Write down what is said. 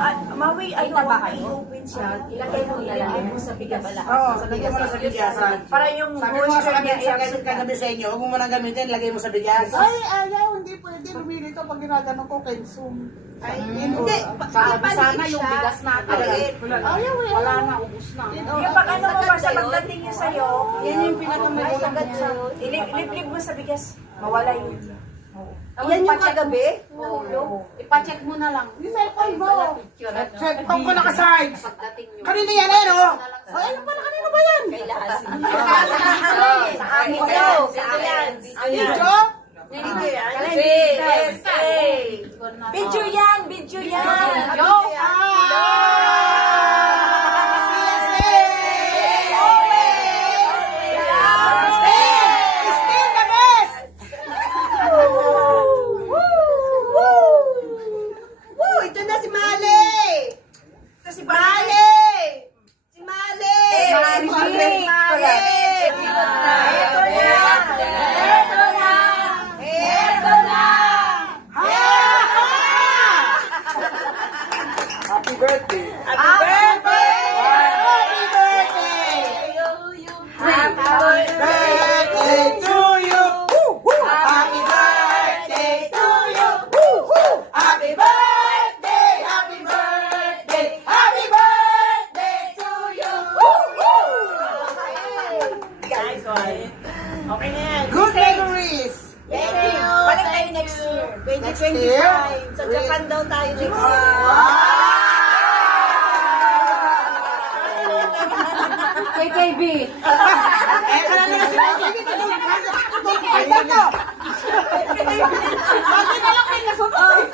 Mawi, ano ba kayo? Open siya. Ilagay mo sa bigas. Oo, lagyan mo na sa bigasan. Para yung Sabi mo sa kagabi sa inyo, huwag mo nang gamitin, lagay mo sa bigas. Ay, ayaw, hindi pwede lumili ito pag ginagano ko, consume. Ay, Hindi, sana yung bigas natin. Ayaw, Wala na, ubus na. yung pag ano mo ba sa pagdating niya sa'yo, Yan yung pinakamagandang niya. ilip mo sa bigas, mawala yun. Yan yung kagabi? Oo. Ipacheck mo na lang. Yung cellphone mo. Check ko nakaside. Pagdating nyo. Kanina yan eh, no? Ay, ano pala, kanino ba yan? Sa amin daw. Sa amin. Video? Video yan, video yan. Ito na si Mali! Kasi Mali! Si Mali! Mali! Happy birthday! Happy Birthday to you! Happy birthday to you! Happy birthday! Happy birthday! Happy birthday to you! Okay na yan. Good memories! Balik tayo next year. 2025. Sa Japan daw tayo next year. KKB. Eh, karami na sila. Sige, ito. Bakit na lang may nasunod?